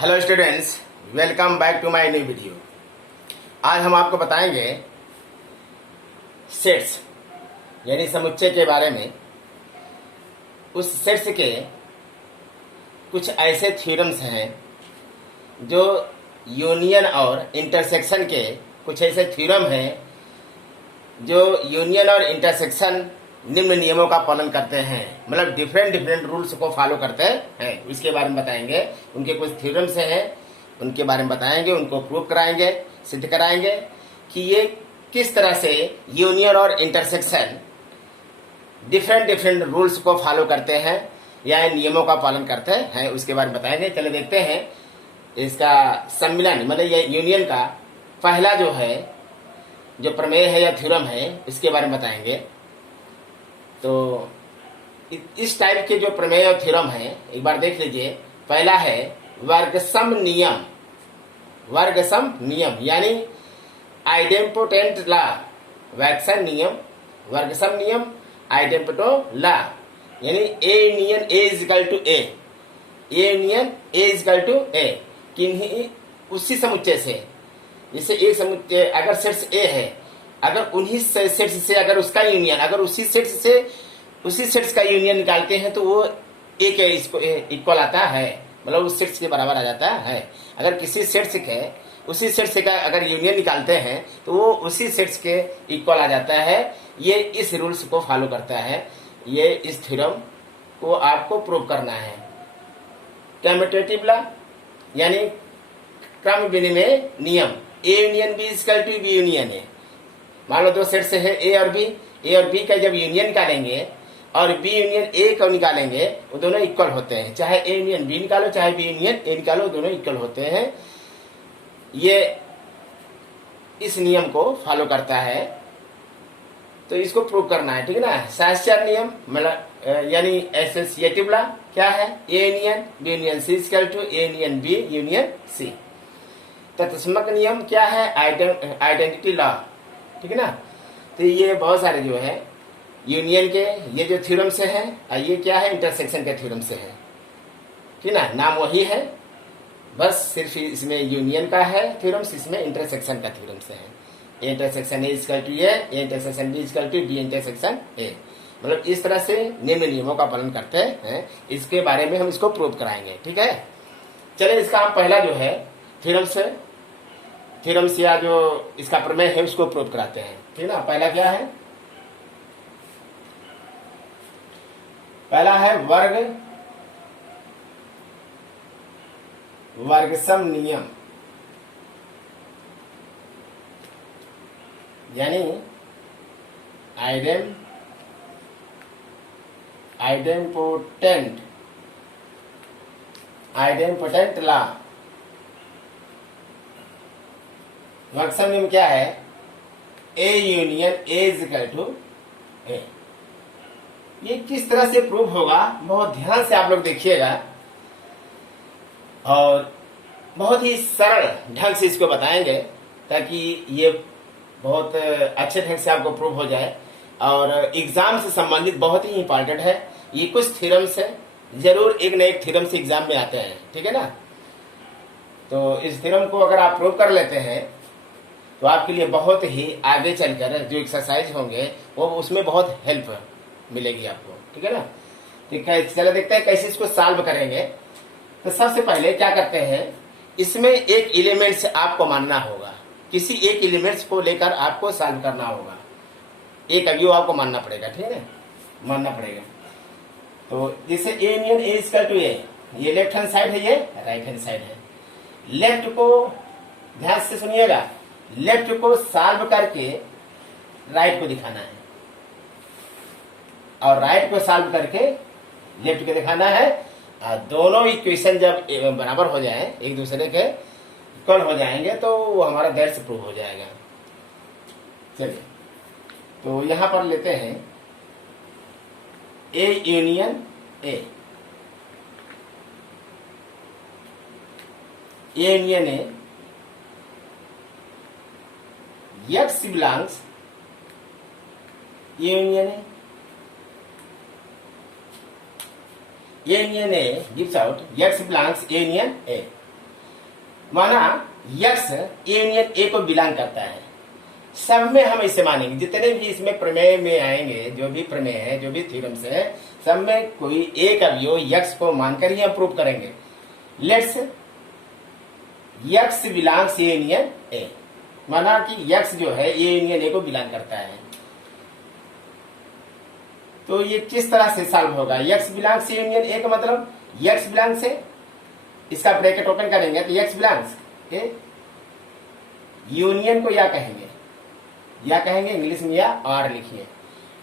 Hello students, welcome back to my new video. आज हम आपको बताएंगे सेट्स यानी समुच्चय के बारे में। उस सेट्स के कुछ ऐसे थ्योरम्स हैं जो यूनियन और इंटरसेक्शन के कुछ ऐसे थ्योरम हैं जो यूनियन और इंटरसेक्शन निम्न नियमों का पालन करते हैं, मतलब डिफरेंट रूल्स को फॉलो करते हैं। इसके बारे में बताएंगे। उनके कुछ थ्योरम्स हैं, उनके बारे में बताएंगे, उनको प्रूव कराएंगे, सिद्ध कराएंगे कि ये किस तरह से यूनियन और इंटरसेक्शन डिफरेंट रूल्स को फॉलो करते हैं या नियमों का पालन करते हैं, उसके बारे में बताएंगे। चले देखते हैं इसका सम्मिलन, मतलब ये यूनियन का पहला जो है, जो प्रमेय है या थ्योरम है, इसके बारे में बताएंगे। तो इस टाइप के जो प्रमेय और थ्योरम है, एक बार देख लीजिए। पहला है वर्गसम नियम। वर्गसम नियम यानी आइडेम्पोटेंट लॉ। वर्गसम नियम, वर्गसम नियम, आइडेम्पोटो लॉ यानी A union A is equal to A, A union A is equal to A. किन्हीं उसी समुच्चय से, जैसे एक समुच्चय अगर सेट्स ए है, अगर उन्हीं सेट्स से अगर उसका यूनियन, अगर उसी सेट्स का यूनियन निकालते हैं तो वो ए के इसको इक्वल आता है, मतलब उस सेट्स के बराबर आ जाता है। अगर किसी सेट्स के उसी सेट्स का अगर यूनियन निकालते हैं तो वो उसी सेट्स के इक्वल आ जाता है। ये इस रूल्स को फॉलो करता है। ये इस थ्योरम को आपको प्रूव करना है। कम्यूटेटिव लॉ यानी क्रम विनिमय नियम। A union B is equal to B union A. मान लो दो सेट्स है ए और बी का जब यूनियन निकालेंगे और बी यूनियन ए को निकालेंगे, वो दोनों इक्वल होते हैं। चाहे ए यूनियन बी निकालो, चाहे बी यूनियन ए निकालो, दोनों इक्वल होते हैं। ये इस नियम को फॉलो करता है, तो इसको प्रूव करना है, ठीक है ना। सहचर नियम मतलब यानी एसोसिएटिव लॉ क्या है, A union B union C equal to A union B union C. तत्समक नियम क्या है, आइडेंटिटी लॉ, ठीक है ना। तो ये बहुत सारे जो है यूनियन के ये जो थ्योरम से है, ये क्या है, इंटरसेक्शन के थ्योरम से है, ठीक ना। नाम वही है, बस सिर्फ इसमें यूनियन का है थ्योरम्स, इसमें इंटरसेक्शन का थ्योरम से है। A intersection A equal to A intersection B equal to B intersection A. मतलब इस तरह से निम्न नियमों का पालन करते हैं। इसके बारे में हम इसको प्रूव कराएंगे, ठीक है। चले इसका हम पहला जो है थ्योरम्स या जो इसका प्रमेय है उसको प्रूव कराते हैं, ठीक ना। पहला क्या है, पहला है वर्गसम नियम यानी आइडेम्पोटेंट लॉ। वर्गसम नियम क्या है, A union A is equal to A. ये किस तरह से प्रूव होगा, बहुत ध्यान से आप लोग देखिएगा और बहुत ही सरल ढंग से इसको बताएंगे, ताकि ये बहुत अच्छे ढंग से आपको प्रूव हो जाए। और एग्जाम से संबंधित बहुत ही इंपॉर्टेंट है। ये कुछ थ्योरम्स है, जरूर एक न एक थ्योरम से एग्जाम में आते हैं, ठीक है ना। तो इस थ्योरम को अगर आप प्रूव कर लेते हैं तो आपके लिए बहुत ही आगे चलकर जो एक्सरसाइज होंगे वो उसमें बहुत हेल्प मिलेगी आपको, ठीक है ना। ठीक है, चलो देखते हैं कैसे इसको सॉल्व करेंगे। तो सबसे पहले क्या करते हैं, इसमें एक एलिमेंट्स आपको मानना होगा, किसी एक एलिमेंट्स को लेकर आपको सॉल्व करना होगा। एक अवयव आपको मानना पड़ेगा, ठीक है, मानना पड़ेगा। तो जैसे A union A equal to A, ये लेफ्ट हैंड साइड है, ये राइट हैंड साइड है। लेफ्ट को ध्यान से सुनिएगा, लेफ्ट को सॉल्व करके राइट को दिखाना है और राइट को सॉल्व करके लेफ्ट को दिखाना है। दोनों इक्वेशन जब बराबर हो जाए, एक दूसरे के इक्वल हो जाएंगे, तो वो हमारा दैट्स प्रूव हो जाएगा। चलिए, तो यहां पर लेते हैं A union A, A union A, x belongs A union A, A union A gives out X belongs A union A. माना यक्स ए यूनियन ए को बिलोंग करता है। सब में हम इसे मानेंगे, जितने भी इसमें प्रमेय में आएंगे, जो भी प्रमेय है, जो भी थ्योरम्स है, सब में कोई एक अवयव यक्स को मानकर ही हम प्रूव करेंगे। Let's x belongs A union ए, माना कि यक्स जो है ए यूनियन ए को बिलोंग करता है। तो ये किस तरह से सॉल्व होगा? यक्स बिलोंग्स ए यूनियन ए का मतलब यक्स बिलोंग्स से, इसका ब्रैकेट ओपन करेंगे तो यक्स बिलोंग्स ए, यूनियन को या कहेंगे, या कहेंगे इंग्लिश में, या और लिखिए,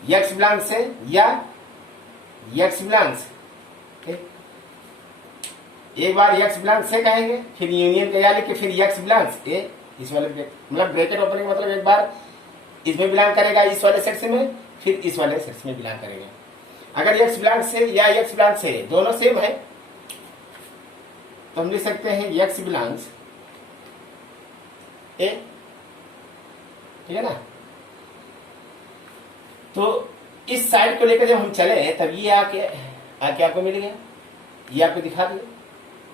यक्स बिलोंग्स से या यक्स बिलोंग्स, एक बार यक्स बिलोंग्स से कहेंगे, फिर यूनियन का या लिखे, फिर यक्स बिलोंग्स ए, इस वाले मतलब ब्रैकेट ओपन का मतलब एक बार इसमें बिलोंग करेगा इस वाले सेक्शन में, फिर इस वाले सेक्शन में बिलोंग करेगा। अगर यक्स बिलोंग्स से या यक्स बिलोंग्स से दोनों सेम है तो हम लिख सकते हैं यक्स बिलोंग्स ए, ठीक है ना। तो इस साइड को लेकर जब हम चले तब ये आके आपको मिल गया, ये आपको दिखा दिया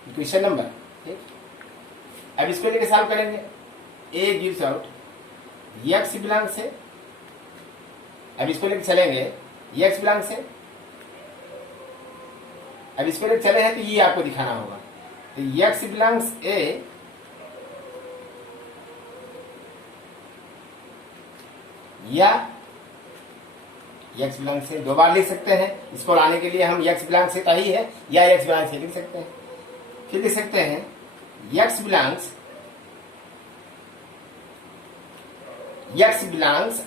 क्वेश्चन नंबर, ठीक। अब इसको लेकर सॉल्व करेंगे। ए गिव्स आउट यक्स बिलोंग्स से, अब इसको लेकर चलेंगे यक्स बिलोंग्स से, अब इसको लेकर चले हैं तो ये आपको दिखाना होगा। तो यक्स बिलोंग्स ए या यक्स बिलोंग्स से दो बार लिख सकते हैं। इसको लाने के लिए हम यक्स बिलोंग्स से का ही है या यक्स बिलोंग्स से लिख सकते हैं। फिर लिख सकते हैं यक्स बिलोंग्स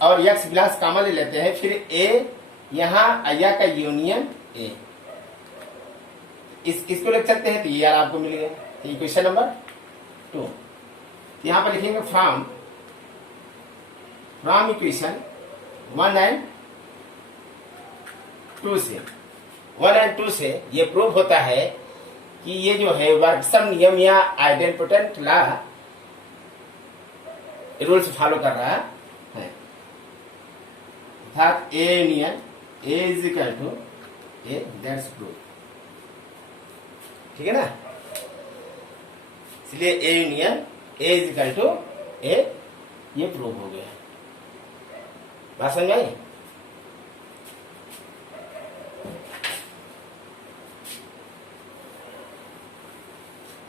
और यक्स बिलोंग्स कॉमन ले लेते हैं, फिर ए यहां या का यूनियन ए, इसको लेकर चलते हैं तो ये यार आपको मिल गया। तो ये क्वेश्चन नंबर 2, यहां पर लिखेंगे फ्रॉम इक्वेशन 1 एंड 2 से, 1 एंड 2 से ये प्रूव होता है कि ये जो है वर्गसम नियम या आइडेंटिपोटेंट लॉ रूल्स फॉलो कर रहा है, अर्थात A union A is equal to A, that's prove, ठीक है ना। इसलिए A union A is equal to A, ये प्रूव हो गया। बात समझ आई?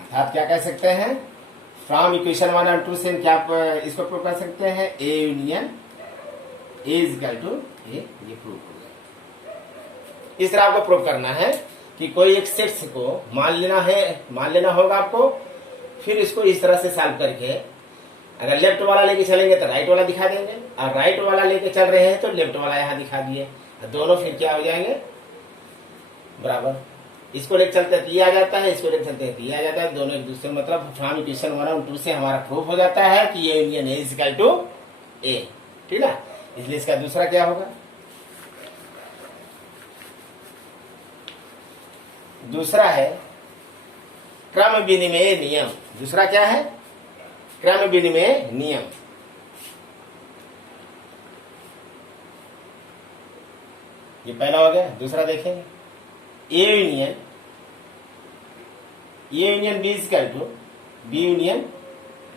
अर्थात क्या कह सकते हैं, फ्रॉम इक्वेशन 1 और 2 से क्या आप इसको प्रूव कर सकते हैं, A union A is equal to A, ये प्रूव हो गया। इस तरह आपको प्रूव करना है कि कोई एक सेट्स को मान लेना होगा आपको, फिर इसको इस तरह से सॉल्व करके अगर लेफ्ट वाला लेके चलेंगे तो राइट वाला दिखा देंगे, और राइट वाला लेके चल रहे हैं तो लेफ्ट वाला यहाँ दिखा दिए, दोनों फिर क्या हो जाएंगे बराबर। इसको लेकर चलते हैं तो ये आ जाता है, इसको लेकर चलते हैं तो ये आ जाता है, दोनों एक दूसरे मतलब फ्रॉम इक्वेशन 1 और 2 से हमारा प्रूफ हो जाता है कि ये union A is equal to A, ठीक है। इसलिए इसका दूसरा क्या होगा, दूसरा है क्रम विनिमय नियम। दूसरा क्या है, क्रम विनिमय नियम। ये पहला हो गया। दूसरा देखेंगे A union B is equal to B union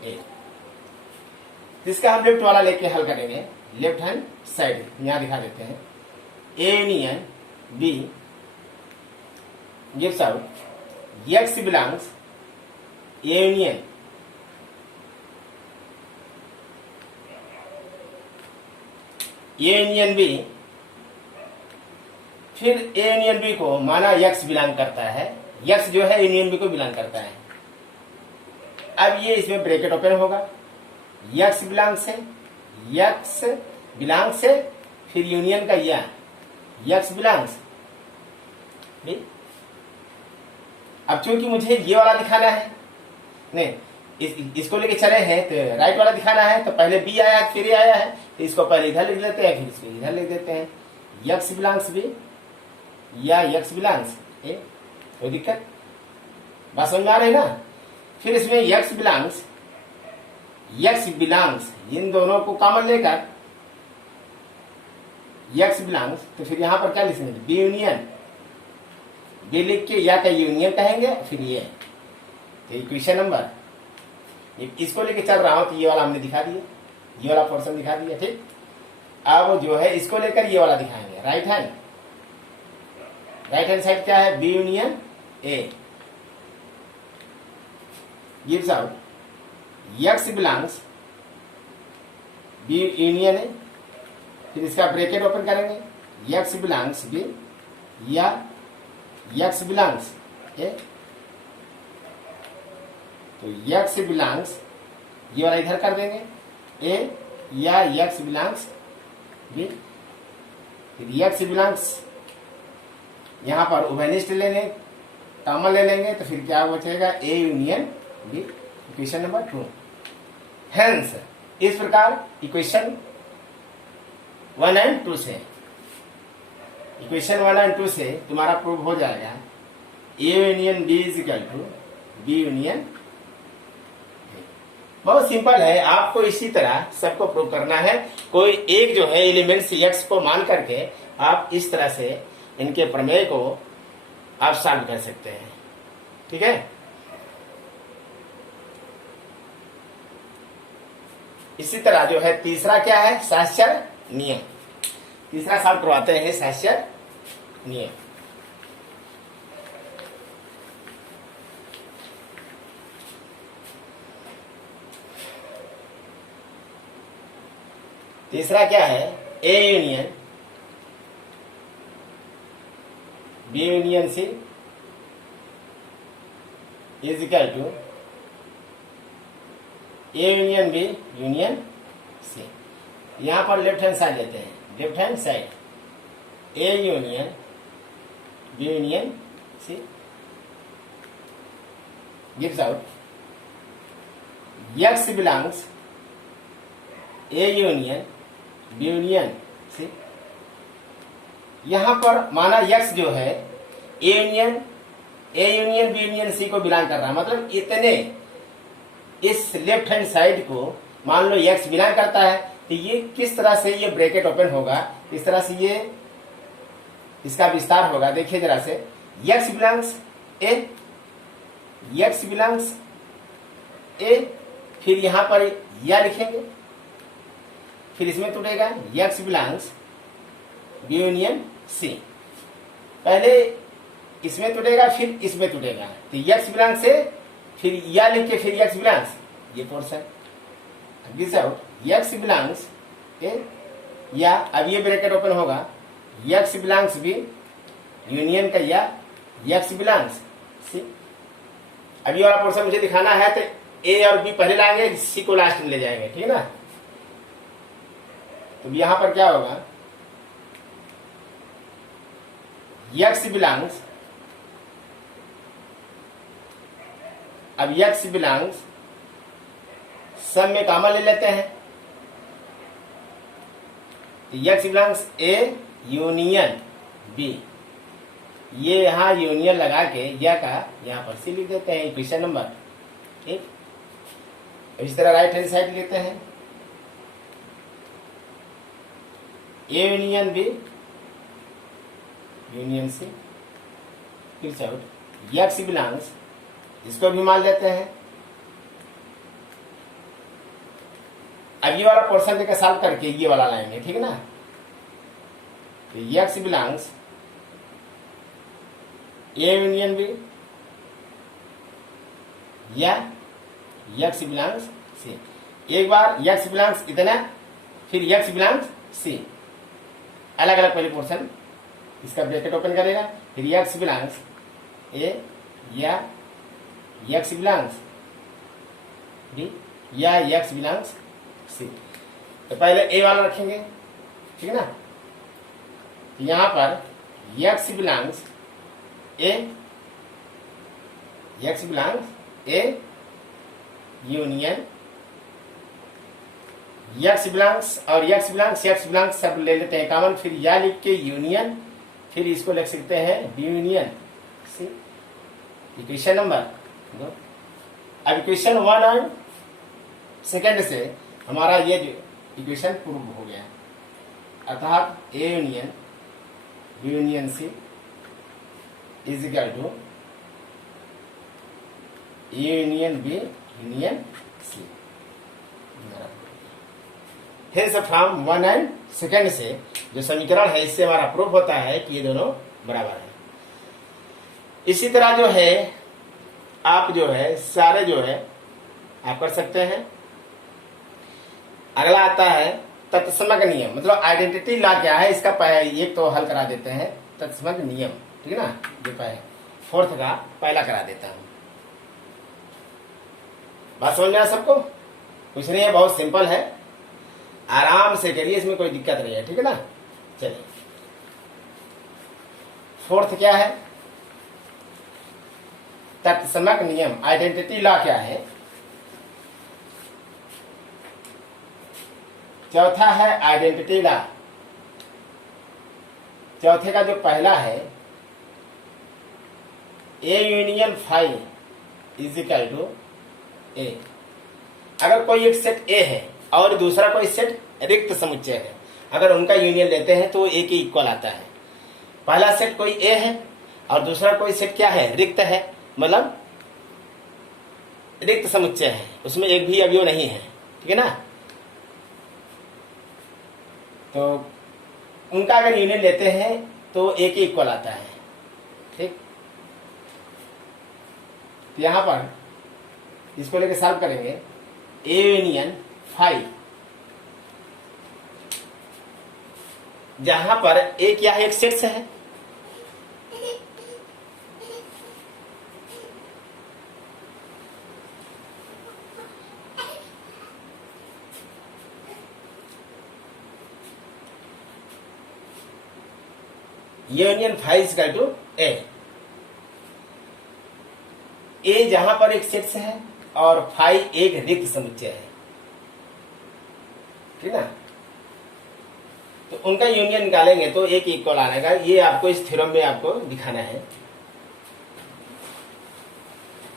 A. इसका हम लेफ्ट वाला लेके हल करेंगे, लेफ्ट हैंड साइड यहां दिखा देते हैं। A union B gives out x belongs A union B, फिर ए यूनियन बी को माना यक्स बिलोंग करता है, यक्स जो है यूनियन बी को बिलोंग करता है। अब ये इसमें ब्रैकेट ओपन होगा, यक्स बिलोंग से फिर यूनियन का यक्स बिलोंग्स। अब चूंकि मुझे ये वाला दिखाना है, नहीं इसको लेके चले हैं तो राइट वाला दिखाना है, तो पहले बी आया फिर ए आया है, तो इसको पहले इधर लिख लेते हैं, फिर इसको इधर लिख देते हैं, यक्स बिलोंग्स बी या यक्स बिलोंग्स ए। कोई दिक्कत, बात समझ में आ रही है ना। फिर इसमें यक्स बिलोंग्स इन दोनों को कॉमन लेकर यक्स बिलोंग्स, तो फिर यहां पर क्या लिखेंगे, बी यूनियन, बी लिख के या का यूनियन कहेंगे, फिर ये तो इक्वेशन नंबर इसको लेके चल रहा हूं तो ये वाला हमने दिखा दिया, ये वाला पोर्शन दिखा दिया, ठीक। अब जो है इसको लेकर ये वाला दिखाएंगे, राइट हैंड साइड क्या है, B union A gives out x belongs B union A, फिर इसका ब्रैकेट ओपन करेंगे, एक्स बिलोंग्स बी या एक्स बिलोंग्स ए, तो एक्स बिलोंग्स ये वाला इधर कर देंगे ए या एक्स बिलोंग्स बी, फिर एक्स बिलोंग्स यहां पर उभयनिष्ठ ले लेंगे, कॉमन ले लेंगे, तो फिर क्या बचेगा, A union B, equation number 2। Hence इस प्रकार इक्वेशन 1 एंड 2 से, इक्वेशन 1 एंड 2 से तुम्हारा प्रूव हो जाएगा A union B is equal to B union. बहुत सिंपल है, आपको इसी तरह सबको प्रूव करना है। कोई एक जो है एलिमेंट्स एक्स को मान करके आप इस तरह से इनके प्रमेय को आप सॉल्व कर सकते हैं, ठीक है। इसी तरह जो है तीसरा क्या है, साक्षर नियम, तीसरा सॉल्व करवाते हैं साक्षर नियम। तीसरा क्या है, A union B union C is equal to A union B union C. यहां पर लेफ्ट हैंड साइड लेते हैं, left hand side A union B union C gives out x belongs A union B union C. यहां पर माना x जो है A union B union C को बिलोंग कर रहा है, मतलब इतने इस लेफ्ट हैंड साइड को मान लो एक्स बिलोंग करता है, तो ये किस तरह से ये ब्रैकेट ओपन होगा, इस तरह से ये इसका विस्तार होगा। देखिए जरा से, x belongs A, x belongs A, फिर यहां पर या लिखेंगे, फिर इसमें टूटेगा x belongs B union C, पहले इसमें टूटेगा फिर इसमें टूटेगा, तो एक्स बिलोंग्स से फिर या लिख के फिर एक्स बिलोंग्स ये portion gives out x belongs A, या अब ये ब्रैकेट ओपन होगा एक्स बिलोंग्स बी यूनियन का या एक्स बिलोंग्स सी। अब ये वाला पोर्शन मुझे दिखाना है, तो ए और बी पहले लाएंगे, सी को लास्ट में ले जाएंगे, ठीक है ना। तो यहां पर क्या होगा, एक्स बिलोंग्स, अब एक्स बिलोंग्स सब में कॉमन ले लेते हैं, x belongs A union B, ये यहां यूनियन लगा के या का यहां पर सी लिख देते हैं, इक्वेशन नंबर 1। इस तरह राइट हैंड साइड लेते हैं, A union B union C फिर आउट एक्स बिलोंग्स, इसको भी मान लेते हैं। अब ये वाला पोर्शन लेकर सॉल्व करके ये वाला लाएंगे, ठीक है ना। तो x belongs A union B या एक्स बिलोंग्स सी, एक बार एक्स बिलोंग्स इतना, फिर एक्स बिलोंग्स सी, अलग अलग पहले पोर्शन इसका ब्रैकेट ओपन करेगा, फिर एक्स बिलोंग्स ए या एक्स बिलोंग्स बी या एक्स बिलोंग्स सी। तो पहले ए वाला रखेंगे, ठीक है ना। यहां पर x belongs A, x belongs A union x belongs, और एक्स बिलोंग्स सब ले लेते हैं कॉमन, फिर या लिख के यूनियन, फिर इसको लिख सकते हैं B union C, equation number 2। अब इक्वेशन 1 और सेकेंड से हमारा ये जो इक्वेशन प्रूव हो गया, अर्थात A union B union C is equal to A union B union hence from 1 and second से जो समीकरण है इससे हमारा प्रूफ होता है कि ये दोनों बराबर है। इसी तरह जो है आप जो है सारे जो है आप कर सकते हैं। अगला आता है तत्समक नियम, मतलब आइडेंटिटी लॉ क्या है इसका एक तो हल करा देते हैं। तत्समक नियम, ठीक है ना, जो फोर्थ का पहला करा देता हूं। बात समझ में आया सबको? कुछ नहीं है, बहुत सिंपल है, आराम से करिए, इसमें कोई दिक्कत नहीं है, ठीक है ना। चलिए फोर्थ क्या है, तत्समक नियम, आइडेंटिटी लॉ क्या है। चौथा है आइडेंटिटी लॉ। चौथे का जो पहला है A union phi is equal to A. अगर कोई एक सेट ए है और दूसरा कोई सेट रिक्त समुच्चय है, अगर उनका यूनियन लेते हैं तो ए के इक्वल आता है। पहला सेट कोई ए है और दूसरा कोई सेट क्या है, रिक्त है, मतलब रिक्त समुच्चय है, उसमें एक भी अवयव नहीं है, ठीक है ना। तो उनका अगर यूनियन लेते हैं तो ए के इक्वल आता है, ठीक। तो यहां पर इसको लेके सॉल्व करेंगे। ए यूनियन फाई, जहां पर ए क्या है, एक सेट से है, union phi is equal to A. A जहां पर एक सेट से है और फाई एक रिक्त समुच्चय है, ठीक ना। तो उनका यूनियन निकालेंगे तो एक इक्वल आएगा। ये आपको इस थ्योरम में आपको दिखाना है।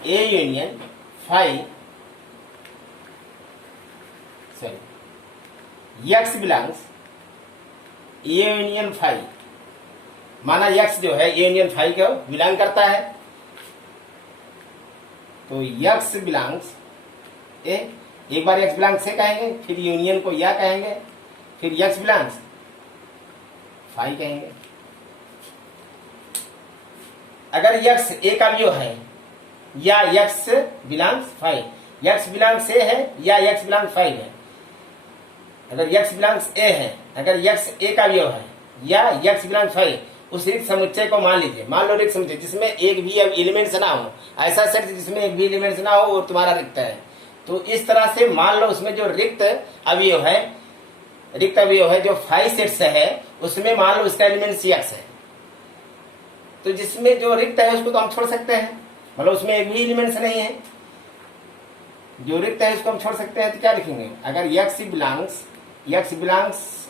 A union phi sorry x belongs A union phi, माना एक्स जो है ए यूनियन फाई को बिलोंग करता है, तो एक्स बिलोंग्स ए, एक बार एक्स बिलोंग्स ए कहेंगे, फिर यूनियन को या कहेंगे, फिर एक्स बिलोंग्स फाई कहेंगे। अगर एक्स ए का अवयव है या x belongs phi, x belongs A है या एक्स बिलोंग्स फाई है। अगर एक्स बिलोंग्स ए है, अगर एक्स ए का अवयव है या एक्स बिलोंग्स फाई, उस रिक्त समुच्चय को मान लीजिए, मान लो रिक्त समुच्चय जिसमें एक भी एलिमेंट्स ना हो, ऐसा सेट जिसमें एक भी एलिमेंट्स ना हो वो तुम्हारा रिक्त है। तो इस तरह से मान लो उसमें जो रिक्त अवयव है जो फाई सेट से है, उसमें मान लो उसका एलिमेंट एक्स है, तो जिसमें जो रिक्त है उसको तो हम छोड़ सकते हैं, मतलब उसमें एक भी एलिमेंट्स नहीं है, जो रिक्त है उसको हम छोड़ सकते हैं। तो क्या लिखेंगे, अगर एक्स बिलोंग्स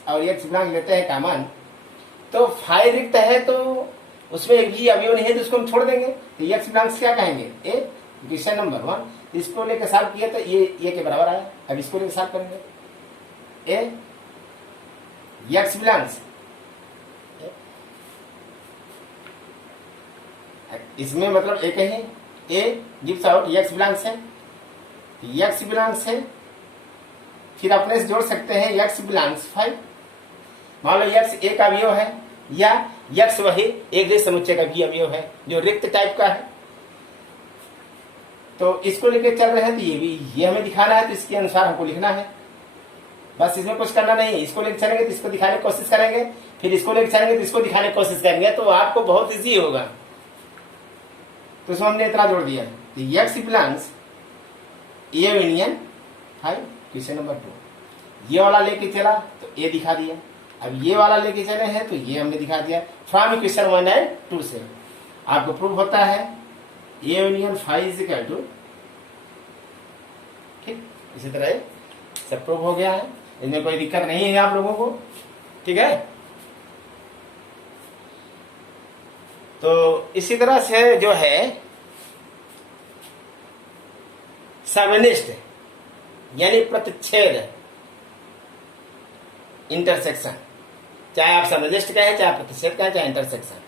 और एक्स बिलोंग्स लेते हैं कॉमन, तो फाई रिक्त है तो उसमें एक भी अवयव नहीं है, तो उसको हम छोड़ देंगे। तो एक्स बिलोंग्स क्या कहेंगे, ए, क्वेश्चन नंबर 1। इसको लेकर सॉल्व किया तो ये के बराबर आया। अब इसको लेकर सॉल्व करेंगे, ए एक्स बिलोंग्स, इसमें मतलब एक ही A gives out x belongs है, एक्स बिलोंग्स है, फिर अपने से जोड़ सकते हैं एक्स बिलोंग्स फाई। मान लो एक्स ए का अवयव है या एक्स वही एक रिक्त समुच्चय का भी अवयव है जो रिक्त टाइप का है, तो इसको लेके चल रहे हैं। तो ये हमें दिखाना है, तो इसके अनुसार हमको लिखना है, बस इसमें कुछ करना नहीं है। इसको लेके चलेंगे तो इसको दिखाने की कोशिश करेंगे, फिर इसको लेके चलेंगे तो इसको दिखाने की कोशिश करेंगे, तो आपको बहुत इजी होगा। तो इसमें हमने इतना जोड़ दिया, x belongs A union phi, question number 2। ये वाला लेके चला तो ए दिखा दिया, अब ये वाला लेके चले हैं तो ये हमने दिखा दिया। फ्रॉम क्वेश्चन 1 एंड 2 से आपको प्रूफ होता है A union phi is equal to, ठीक। इसी तरह सब प्रूफ हो गया है, इसमें कोई दिक्कत नहीं है आप लोगों को, ठीक है। तो इसी तरह से जो है सबनिष्ठ यानी प्रतिच्छेद, इंटरसेक्शन, चाहे आप सबनिष्ठ कहें, चाहे प्रतिच्छेद कहें, चाहे इंटरसेक्शन।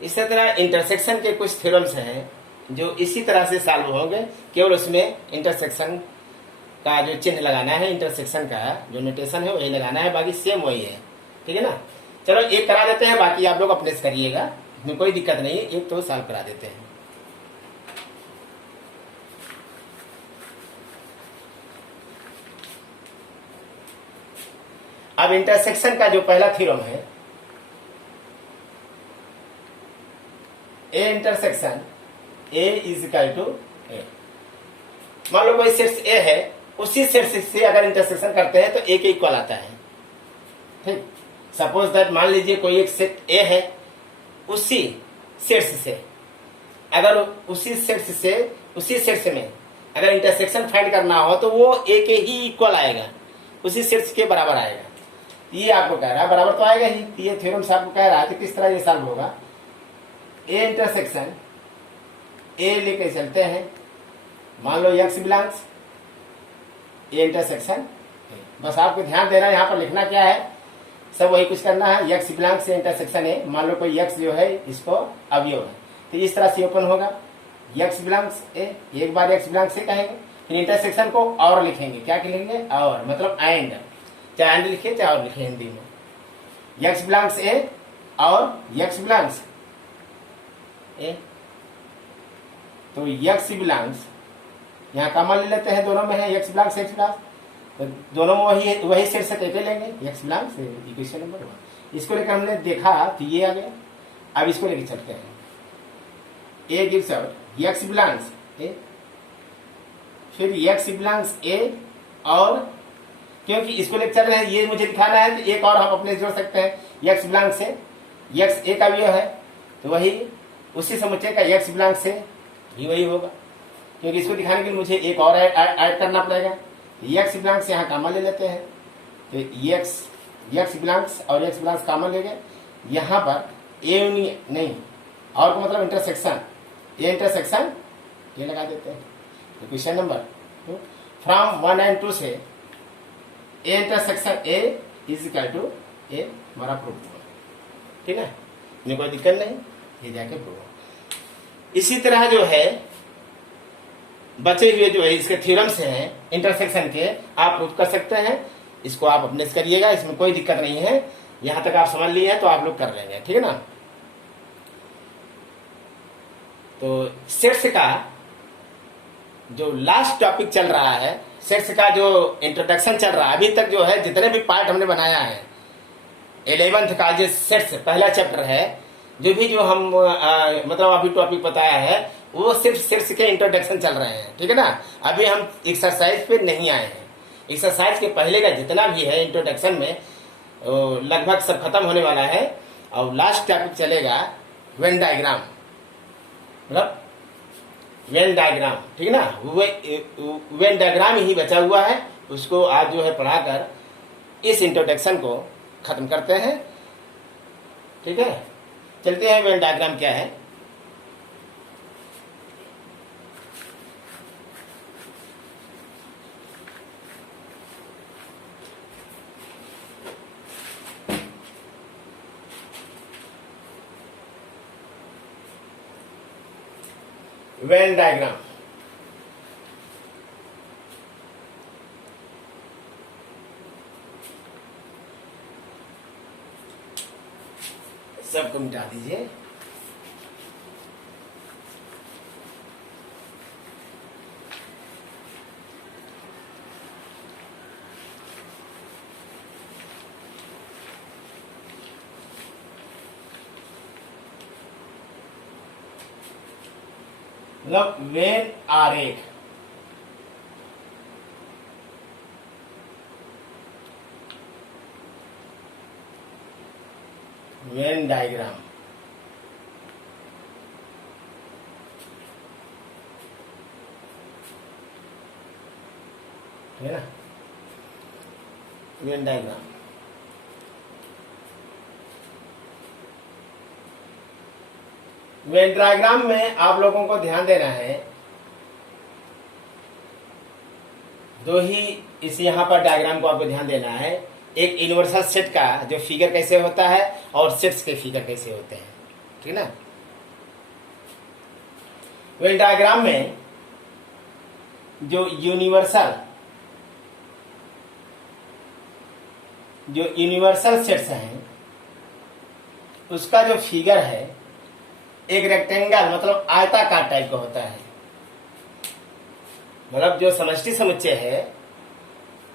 इसी तरह इंटरसेक्शन के कुछ थ्योरम्स हैं जो इसी तरह से सॉल्व होंगे, केवल उसमें इंटरसेक्शन का जो चिन्ह लगाना है, इंटरसेक्शन का जो नोटेशन है वही लगाना है, बाकी सेम वही है। ठीक है ना। चलो एक करा देते हैं, बाकी आप लोग अपने से करिएगा, इसमें कोई दिक्कत नहीं है, एक तो सॉल्व करा देते हैं। अब इंटरसेक्शन का जो पहला थ्योरम है, A intersection A is equal to A. मान लो कोई सेट ए है, उसी सेट से अगर इंटरसेक्शन करते हैं तो ए के इक्वल आता है। ठीक, सपोज दैट मान लीजिए कोई एक सेट ए है, उसी सेट से अगर उसी सेट से में अगर इंटरसेक्शन फाइंड करना हो तो वो ए के ही इक्वल आएगा, उसी सेट के बराबर आएगा। ये आपको कह रहा है बराबर तो आएगा ही, ये थ्योरम से आपको कह रहा है कि किस तरह ये सॉल्व होगा। ए इंटरसेक्शन ए लेके चलते हैं, मान लो एक्स बिलोंग्स ए इंटरसेक्शन, बस आपको ध्यान देना है यहाँ पर लिखना क्या है, सब वही कुछ करना है। एक्स बिलोंग्स ए इंटरसेक्शन है, मान लो कोई एक्स जो है इसको अवयव है, तो इस तरह से ओपन होगा एक्स बिलोंग्स ए, एक बार एक्स बिलोंग्स ए कहेंगे, फिर इंटरसेक्शन को और लिखेंगे, क्या लिखेंगे और, मतलब एंड, चाहे एंड लिखे चाहे और लिखे हिंदी में। एक्स बिलोंग्स ए और एक्स बिलोंग्स ए, तो एक्स बिलोंग्स यहाँ कॉमन ले लेते हैं, दोनों में है एक्स बिलोंग्स एक्स बिलोंग्स, तो दोनों में वही सेट से कैसे लेंगे, एक्स बिलोंग्स इक्वेशन नंबर 1। इसको लेकर हमने देखा तो ये आ गया। अब इसको लेकर चलते हैं, A gives out x belongs A, फिर एक्स बिलोंग्स ए, और क्योंकि इसको लेकर चल रहे हैं ये मुझे दिखाना है तो एक और हम अपने जोड़ सकते हैं, एक्स बिलोंग्स से एक्स ए का अवयव है तो वही उसी समुच्चय का एक्स बिलोंग्स से भी वही होगा, क्योंकि इसको दिखाने के लिए मुझे एक और ऐड करना पड़ेगा। एक्स बिलोंग्स यहाँ कॉमन ले लेते हैं, तो एक्स बिलोंग्स और एक्स बिलोंग्स कॉमन ले गए, यहाँ पर ए नहीं और को मतलब इंटरसेक्शन, ए इंटरसेक्शन ये लगा देते हैं। तो क्वेश्चन नंबर 2 फ्रॉम 1 एंड 2 से A intersection A is equal to A हमारा प्रूफ हुआ। ठीक है, इन्हें कोई दिक्कत नहीं, ये जाके प्रूफ। इसी तरह जो है बचे हुए जो है इसके थ्योरम से हैं इंटरसेक्शन के, आप प्रूफ कर सकते हैं, इसको आप अपने से करिएगा, इसमें कोई दिक्कत नहीं है। यहां तक आप समझ लिए हैं तो आप लोग कर लेंगे, ठीक है ना। तो सेट्स का जो लास्ट टॉपिक चल रहा है, सेट्स का जो इंट्रोडक्शन चल रहा है, अभी तक जो है जितने भी पार्ट हमने बनाया है 11th का जो सेट्स पहला चैप्टर है, जो भी जो हम मतलब अभी टॉपिक बताया है वो सिर्फ सेट्स के इंट्रोडक्शन चल रहे हैं, ठीक है ना। अभी हम एक्सरसाइज पे नहीं आए हैं, एक्सरसाइज के पहले का जितना भी है इंट्रोडक्शन में लगभग सब खत्म होने वाला है, और लास्ट टॉपिक चलेगा वेन डायग्राम, मतलब वेन डायग्राम, ठीक है ना। वेन डायग्राम ही बचा हुआ है, उसको आज जो है पढ़ाकर इस इंट्रोडक्शन को खत्म करते हैं, ठीक है। चलते हैं वेन डायग्राम क्या है। वेन डायग्राम सबको मिटा दीजिए। मतलब वेन आरेख, वेन डायग्राम, है ना, वेन डायग्राम। वेन डायग्राम में आप लोगों को ध्यान देना है, दो ही इस यहाँ पर डायग्राम को आपको ध्यान देना है। एक यूनिवर्सल सेट का जो फिगर कैसे होता है और सेट्स के फिगर कैसे होते हैं, ठीक है ना। वेन डायग्राम में जो यूनिवर्सल सेट्स हैं उसका जो फिगर है एक रेक्टेंगल मतलब आयताकार टाइप का होता है। मतलब जो समष्टि समुच्चय है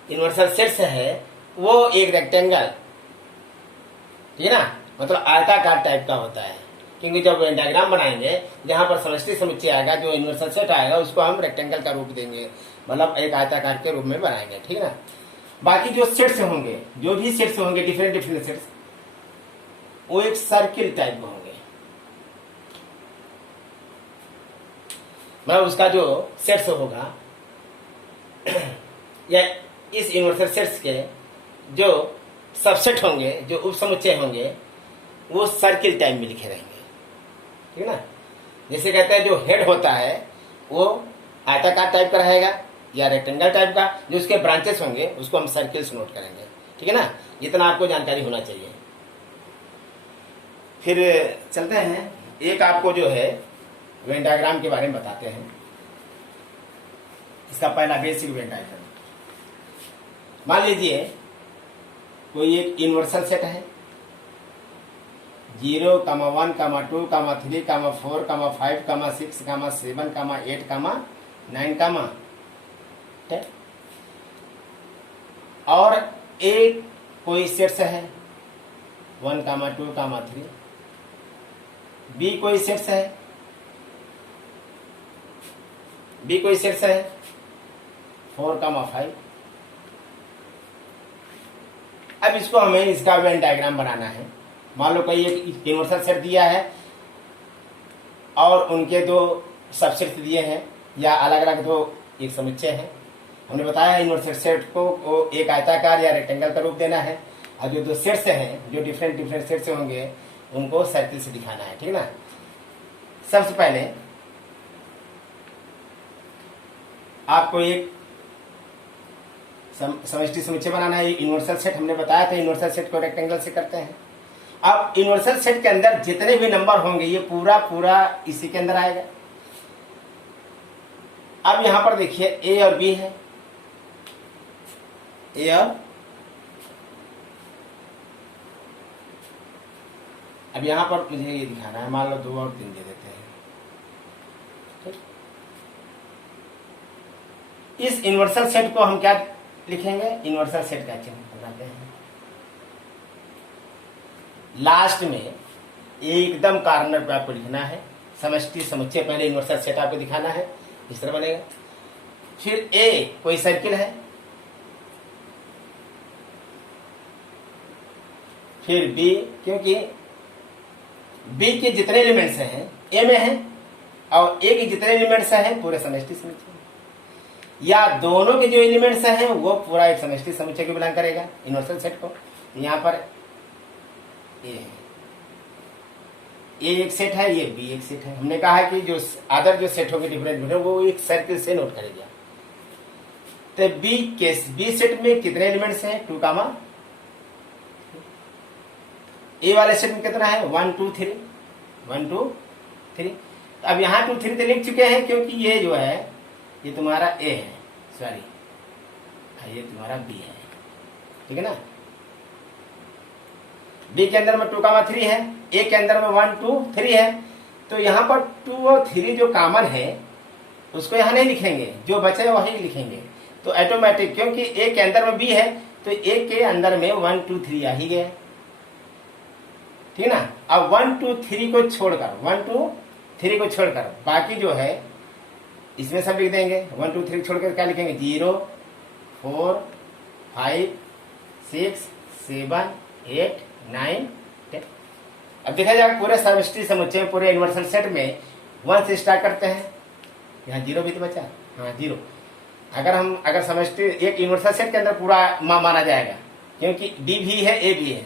यूनिवर्सल सेट्स है वो एक रेक्टेंगल, ठीक है ना, मतलब आयताकार टाइप का होता है। क्योंकि जब डायग्राम बनाएंगे जहां पर समष्टि समुच्चय आएगा जो यूनिवर्सल सेट आएगा उसको हम रेक्टेंगल का रूप देंगे, मतलब एक आयताकार के रूप में बनाएंगे, ठीक है ना। बाकी जो सेट्स होंगे, जो भी सेट्स होंगे डिफरेंट डिफरेंट सेट्स, वो एक सर्किल टाइप में होंगे। मतलब उसका जो सेट्स होगा या इस यूनिवर्सल सेट्स के जो सबसेट होंगे, जो उप समुच्चय होंगे, वो सर्किल टाइप में लिखे रहेंगे, ठीक है ना। जैसे कहते हैं जो हेड होता है वो आयताकार टाइप का रहेगा या रेक्टेंगल टाइप का, जो उसके ब्रांचेस होंगे उसको हम सर्किल्स नोट करेंगे, ठीक है ना। इतना आपको जानकारी होना चाहिए। फिर चलते हैं, एक आपको जो है वेन डायग्राम के बारे में बताते हैं। इसका पहला बेसिक वेन डायग्राम, मान लीजिए कोई एक यूनिवर्सल सेट है 0, 1, 2, 3, 4, 5, 6, 7, 8, 9, 10 और एक कोई सेट्स है 1, 2, 3, बी कोई सेट्स है, बी कोई सेट्स है 4, 5। अब इसको हमें इसका वेन डायग्राम बनाना है। मान लो कोई एक यूनिवर्सल सेट दिया है और उनके दो सबसेट दिए हैं या अलग अलग दो एक समुच्चय है। हमने बताया यूनिवर्सल सेट को एक आयताकार या रेक्टेंगल का रूप देना है, और जो दो सेट्स हैं जो डिफरेंट डिफरेंट सेट्स होंगे उनको सर्किल से दिखाना है, ठीक है ना। सबसे पहले आपको एक समष्टि समुच्चय बनाना है। यूनिवर्सल सेट हमने बताया था यूनिवर्सल सेट को रेक्टेंगल से करते हैं। अब यूनिवर्सल सेट के अंदर जितने भी नंबर होंगे ये पूरा पूरा इसी के अंदर आएगा। अब यहां पर देखिए ए और बी है, ए और अब यहां पर मुझे ये दिखाना है, मान लो 2 और 3 दे देते हैं। इस यूनिवर्सल सेट को हम क्या लिखेंगे, यूनिवर्सल सेट का चिन्ह बनाते हैं। लास्ट में एकदम कॉर्नर पे आपको लिखना है समष्टि समुच्चय, पहले यूनिवर्सल सेट आपको दिखाना है, इस तरह बनेगा। फिर ए कोई सर्किल है, फिर बी, क्योंकि बी के जितने एलिमेंट्स हैं ए में हैं और ए के जितने एलिमेंट्स हैं पूरे समष्टि समुच्चय, या दोनों के जो एलिमेंट्स हैं वो पूरा एक समष्टि समुच्चय को बिलोंग करेगा यूनिवर्सल सेट को। यहां पर ए है, ए एक सेट है, ये बी एक सेट है। हमने कहा है कि जो अदर जो सेट होंगे डिफरेंट वो एक सर्किल से नोट करेगा। तो बी सेट में कितने एलिमेंट्स हैं 2, ए वाले सेट में कितना है 1, 2, 3, 1, 2, 3। अब यहां 2, 3 तो लिख चुके हैं क्योंकि ये जो है ये तुम्हारा ए है, सॉरी ये तुम्हारा बी है, ठीक है ना। बी के अंदर में 2, 3 है, ए के अंदर में 1, 2, 3 है। तो यहाँ पर 2 और 3 जो कॉमन है उसको यहाँ नहीं लिखेंगे, जो बचे वही लिखेंगे। तो ऑटोमेटिक क्योंकि ए के अंदर में बी है तो ए के अंदर में 1, 2, 3 आ ही गया, ठीक है ना। अब 1, 2, 3 को छोड़कर 1, 2, 3 को छोड़कर बाकी जो है इसमें सब लिख देंगे। 1, 2, 3 छोड़कर क्या लिखेंगे 0, 4, 5, 6, 7, 8, 9, 10। अब देखा जाएगा पूरे समष्टि समुच्चय पूरे यूनिवर्सल सेट में 1 से स्टार्ट करते हैं। यहाँ 0 भी तो बचा, हाँ 0। अगर समष्टि एक यूनिवर्सल सेट के अंदर पूरा माना जाएगा क्योंकि डी भी है ए भी है,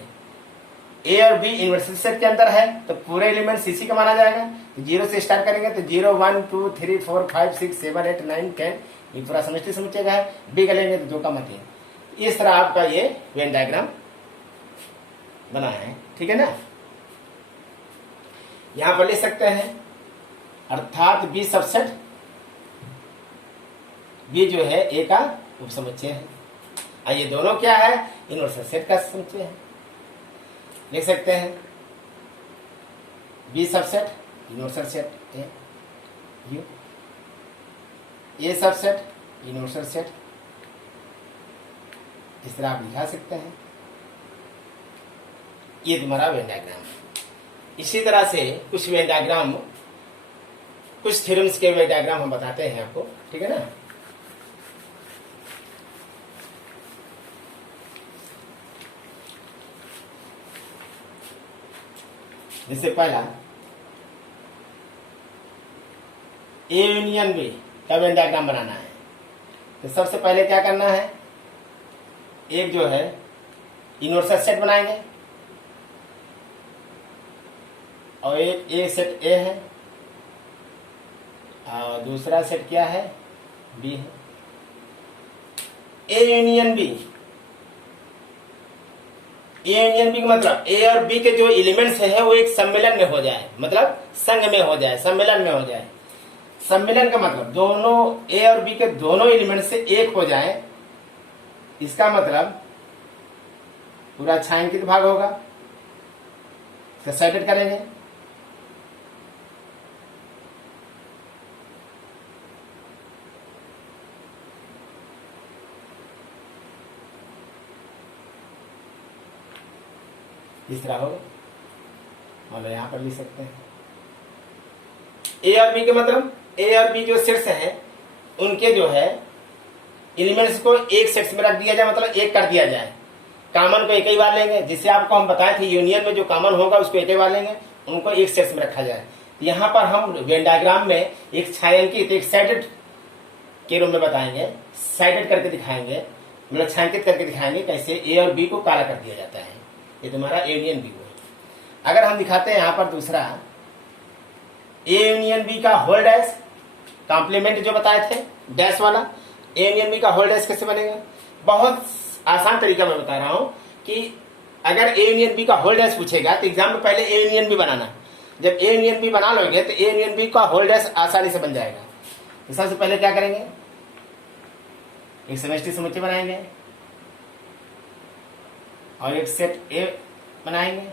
ए और बी यूनिवर्सल सेट के अंदर है तो पूरे एलिमेंट्स इसी का माना जाएगा। तो 0 से स्टार्ट करेंगे तो 0, 1, 2, 3, 4, 5, 6, 7, 8, 9, 10 ये पूरा समष्टि समुच्चय का है। बी का लेंगे तो 2 का मत है। इस तरह आपका ये वेन डायग्राम बना है, ठीक है ना। यहां पर लिख सकते हैं अर्थात बी सबसेट बी जो है ए का उपसमुच्चय है। और ये दोनों क्या है? यूनिवर्सल सेट का समुच्चय है। लिख सकते हैं B subset universal set A U, A subset universal set, इस तरह आप लिखा सकते हैं। ये तुम्हारा वेन डायग्राम है। इसी तरह से कुछ वेन डायग्राम, कुछ थ्योरम्स के वेन डायग्राम हम बताते हैं आपको, ठीक है ना। जैसे पहला ए यूनियन बी का वेन डायग्राम बनाना है, तो सबसे पहले क्या करना है? एक जो है यूनिवर्सल सेट बनाएंगे और एक सेट ए है और दूसरा सेट क्या है? बी है। A union B, A union B का मतलब ए और बी के जो एलिमेंट्स है वो एक सम्मेलन में हो जाए, मतलब संघ में हो जाए, सम्मेलन में हो जाए। सम्मेलन का मतलब दोनों ए और बी के दोनों एलिमेंट से एक हो जाए, इसका मतलब पूरा छायांकित भाग होगा, सब्स्टिट्यूट करेंगे। इस तरह होगा, मतलब यहां पर लिख सकते हैं ए और बी के मतलब ए और बी जो सेट्स हैं उनके जो है एलिमेंट्स को एक सेट्स में रख दिया जाए, मतलब एक कर दिया जाए। कॉमन को एक ही बार लेंगे, जिससे आपको हम बताए थे यूनियन में जो कॉमन होगा उसको एक ही बार लेंगे, उनको एक सेट्स में रखा जाए। यहाँ पर हम वेन डायग्राम में एक छायांकित, एक साइडेड के रूप में बताएंगे, साइडेड करके दिखाएंगे, मतलब छायांकित करके दिखाएंगे कैसे ए और बी को काला कर दिया जाता है। ये तुम्हारा ए यूनियन बी है। अगर हम दिखाते हैं यहाँ पर दूसरा ए यूनियन बी का होल डैश, कॉम्प्लीमेंट जो बताए थे डैश वाला, ए यूनियन बी का होल डैश कैसे बनेगा? बहुत आसान तरीका मैं बता रहा हूं कि अगर ए यूनियन बी का होल डैश पूछेगा तो एग्जाम में पहले ए यूनियन बी बनाना। जब ए यूनियन बी बना लोगे तो ए यूनियन बी का होल डैश आसानी से बन जाएगा। तो सबसे पहले क्या करेंगे? एक समष्टि समुच्चय बनाएंगे और एक सेट ए बनाएंगे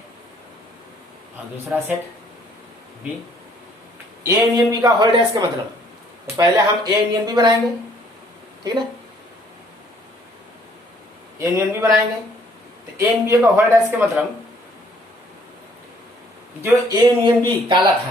और दूसरा set B. A union B का होल डैश का मतलब तो पहले हम ए यूनियन बी बनाएंगे, ठीक है ना। ए यूनियन बी बनाएंगे तो ए यूनियन बी का होल डैश का मतलब जो ए यूनियन बी काला था